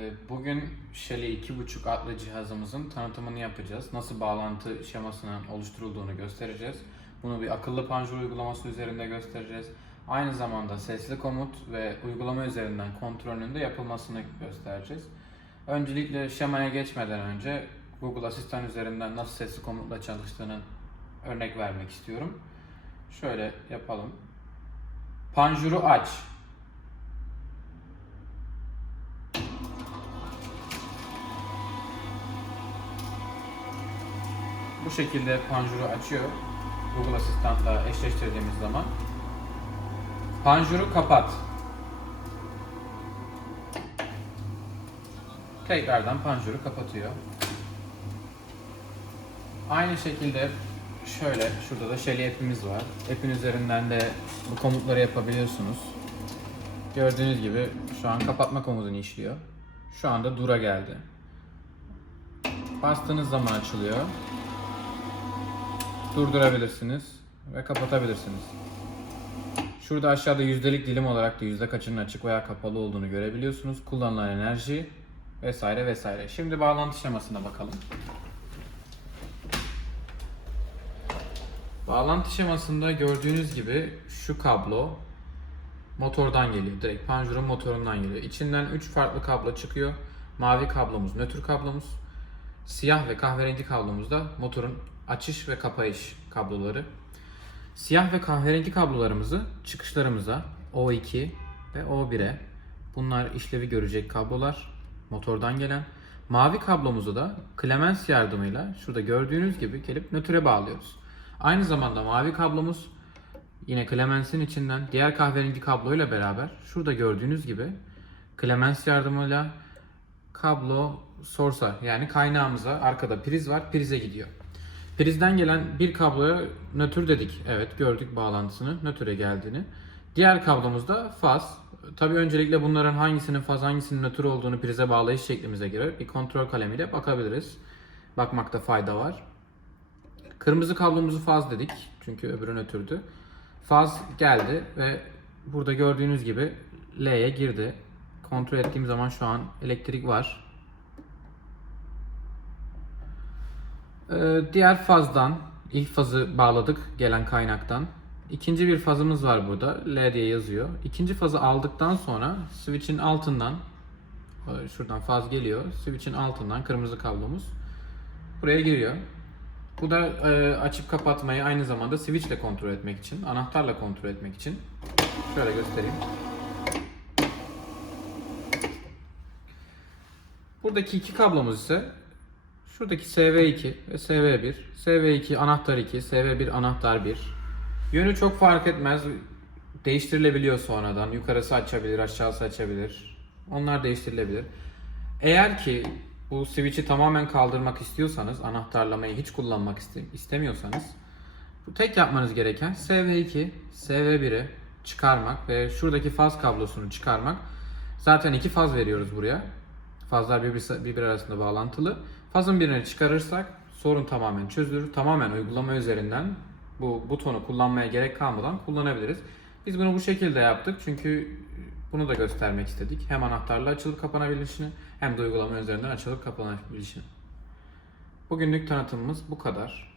Ee, Bugün Shelly 2.5 adlı cihazımızın tanıtımını yapacağız. Nasıl bağlantı şemasının oluşturulduğunu göstereceğiz. Bunu bir akıllı panjur uygulaması üzerinde göstereceğiz. Aynı zamanda sesli komut ve uygulama üzerinden kontrolünün de yapılmasını göstereceğiz. Öncelikle şemaya geçmeden önce Google Asistan üzerinden nasıl sesli komutla çalıştığının örnek vermek istiyorum. Şöyle yapalım. Panjuru aç. Bu şekilde panjuru açıyor. Google Asistan'la eşleştirdiğimiz zaman. Panjuru kapat. Tekrardan panjuru kapatıyor. Aynı şekilde şöyle şurada da Shelly app'imiz var. App'in üzerinden de bu komutları yapabiliyorsunuz. Gördüğünüz gibi şu an kapatma komutunu işliyor. Şu anda dura geldi. Bastığınız zaman açılıyor. Durdurabilirsiniz ve kapatabilirsiniz. Şurada aşağıda yüzdelik dilim olarak da yüzde kaçının açık veya kapalı olduğunu görebiliyorsunuz. Kullanılan enerji vesaire vesaire. Şimdi bağlantı şemasına bakalım. Bağlantı şemasında gördüğünüz gibi şu kablo motordan geliyor. Direkt panjurun motorundan geliyor. İçinden 3 farklı kablo çıkıyor. Mavi kablomuz nötr kablomuz. Siyah ve kahverengi kablomuz da motorun açış ve kapayış kabloları. Siyah ve kahverengi kablolarımızı çıkışlarımıza O2 ve O1'e bunlar işlevi görecek kablolar motordan gelen. Mavi kablomuzu da Clemens yardımıyla şurada gördüğünüz gibi gelip nötre bağlıyoruz. Aynı zamanda mavi kablomuz yine Clemens'in içinden diğer kahverengi kabloyla beraber şurada gördüğünüz gibi Clemens yardımıyla kablo source'a yani kaynağımıza arkada priz var prize gidiyor. Prizden gelen bir kabloya nötr dedik. Evet gördük bağlantısını nötre geldiğini. Diğer kablomuzda faz. Tabii öncelikle bunların hangisinin faz hangisinin nötr olduğunu prize bağlayış şeklimize göre bir kontrol kalemiyle bakabiliriz. Bakmakta fayda var. Kırmızı kablomuzu faz dedik. Çünkü öbürü nötrdü. Faz geldi ve burada gördüğünüz gibi L'ye girdi. Kontrol ettiğim zaman şu an elektrik var. Diğer fazdan ilk fazı bağladık gelen kaynaktan. İkinci bir fazımız var burada. L diye yazıyor. İkinci fazı aldıktan sonra switch'in altından şuradan faz geliyor. Switch'in altından kırmızı kablomuz buraya giriyor. Bu da e, açıp kapatmayı aynı zamanda switch ile kontrol etmek için, anahtarla kontrol etmek için. Şöyle göstereyim. Buradaki iki kablomuz ise şuradaki SV2 ve SV1. SV2 anahtar 2, SV1 anahtar 1. Yönü çok fark etmez. Değiştirilebiliyor sonradan. Yukarısı açabilir, aşağısı açabilir. Onlar değiştirilebilir. Eğer ki bu switch'i tamamen kaldırmak istiyorsanız, anahtarlamayı hiç kullanmak iste- istemiyorsanız bu tek yapmanız gereken SV2, SV1'i çıkarmak ve şuradaki faz kablosunu çıkarmak. Zaten iki faz veriyoruz buraya. Fazlar birbiri, birbiri arasında bağlantılı. Fazın birini çıkarırsak sorun tamamen çözülür. Tamamen uygulama üzerinden bu butonu kullanmaya gerek kalmadan kullanabiliriz. Biz bunu bu şekilde yaptık çünkü bunu da göstermek istedik. Hem anahtarla açılıp kapanabilişini hem de uygulama üzerinden açılıp kapanabilişini. Bugünlük tanıtımımız bu kadar.